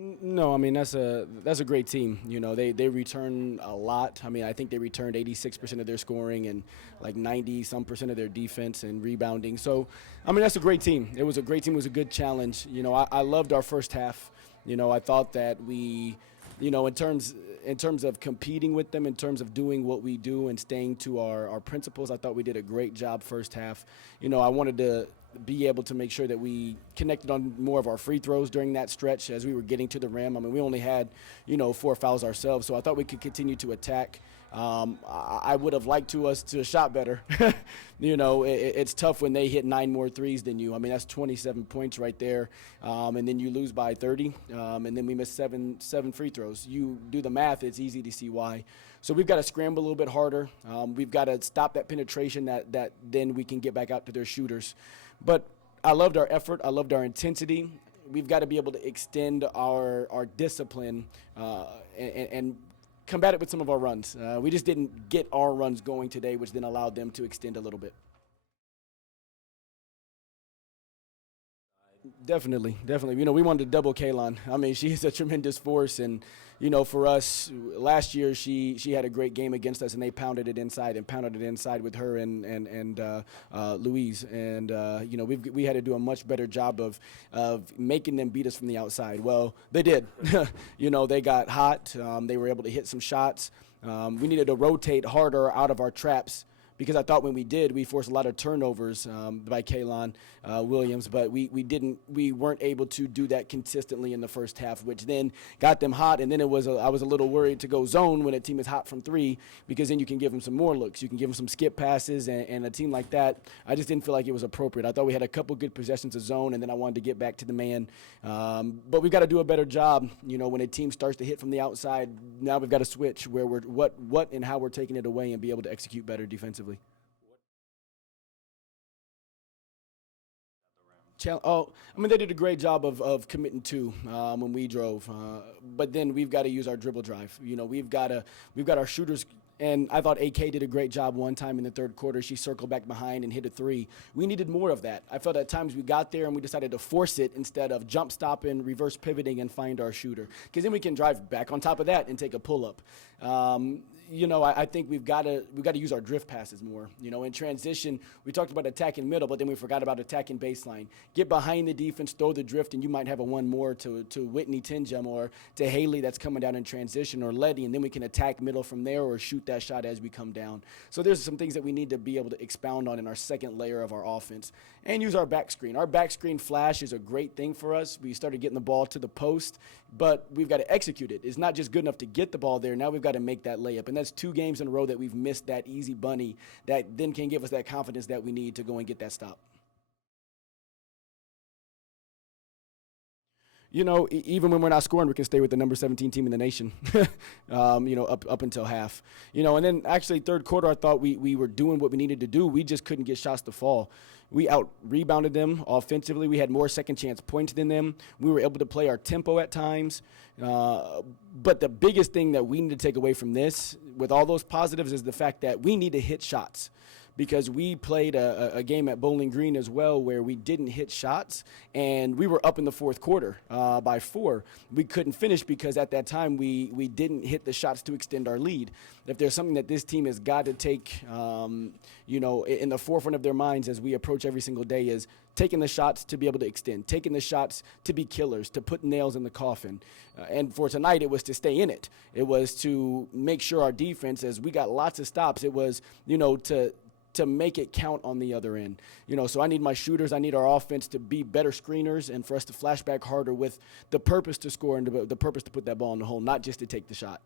No, I mean that's a great team. You know, they return a lot. I mean, I think they returned 86% of their scoring and like 90 some percent of their defense and rebounding. So, I mean, that's a great team. It was a great team. It was a good challenge. You know, I loved our first half. You know, I thought that we, you know, in terms of competing with them, in terms of doing what we do and staying to our principles, I thought we did a great job first half. You know, I wanted to be able to make sure that we connected on more of our free throws during that stretch as we were getting to the rim. I mean, we only had, you know, 4 fouls ourselves, so I thought we could continue to attack. I would have liked us to shot better. You know, it's tough when they hit 9 more threes than you. I mean, that's 27 points right there, and then you lose by 30, and then we missed seven free throws. You do the math; it's easy to see why. So we've got to scramble a little bit harder. We've got to stop that penetration that then we can get back out to their shooters. But I loved our effort. I loved our intensity. We've got to be able to extend our discipline and combat it with some of our runs. We just didn't get our runs going today, which then allowed them to extend a little bit. Definitely, definitely. You know, we wanted to double Kaylon. I mean, she is a tremendous force, and you know, for us, last year she had a great game against us, and they pounded it inside with her and Louise, and you know, we had to do a much better job of making them beat us from the outside. Well, they did. You know, they got hot. They were able to hit some shots. We needed to rotate harder out of our traps because I thought when we did, we forced a lot of turnovers by Kaylon Williams, but we weren't able to do that consistently in the first half, which then got them hot. And then I was a little worried to go zone when a team is hot from three, because then you can give them some more looks. You can give them some skip passes, and a team like that, I just didn't feel like it was appropriate. I thought we had a couple good possessions of zone, and then I wanted to get back to the man. But we've got to do a better job. You know, when a team starts to hit from the outside, now we've got to switch where we're what and how we're taking it away and be able to execute better defensively. Oh, I mean, they did a great job of committing to when we drove, but then we've got to use our dribble drive. You know, we've got our shooters. And I thought AK did a great job one time in the third quarter. She circled back behind and hit a three. We needed more of that. I felt at times we got there and we decided to force it instead of jump stopping, reverse pivoting, and find our shooter. Because then we can drive back on top of that and take a pull up. You know, I think we've got to use our drift passes more. You know, in transition, we talked about attacking middle, but then we forgot about attacking baseline. Get behind the defense, throw the drift, and you might have a one more to Whitney Tinjum or to Haley that's coming down in transition, or Letty, and then we can attack middle from there or shoot that shot as we come down. So there's some things that we need to be able to expound on in our second layer of our offense, and use our back screen. Our back screen flash is a great thing for us. We started getting the ball to the post, but we've got to execute it. It's not just good enough to get the ball there. Now we've got to make that layup, and that's 2 games in a row that we've missed that easy bunny that then can give us that confidence that we need to go and get that stop. You know, even when we're not scoring, we can stay with the number 17 team in the nation, you know, up until half. You know, and then actually third quarter, I thought we were doing what we needed to do. We just couldn't get shots to fall. We out-rebounded them offensively. We had more second-chance points than them. We were able to play our tempo at times. But the biggest thing that we need to take away from this, with all those positives, is the fact that we need to hit shots, because we played a game at Bowling Green as well where we didn't hit shots, and we were up in the fourth quarter by 4. We couldn't finish because at that time we didn't hit the shots to extend our lead. If there's something that this team has got to take, you know, in the forefront of their minds as we approach every single day, is taking the shots to be able to extend, taking the shots to be killers, to put nails in the coffin. And for tonight, it was to stay in it. It was to make sure our defense, as we got lots of stops, it was, you know, to make it count on the other end. You know, so I need my shooters, I need our offense to be better screeners, and for us to flash back harder with the purpose to score and the purpose to put that ball in the hole, not just to take the shot.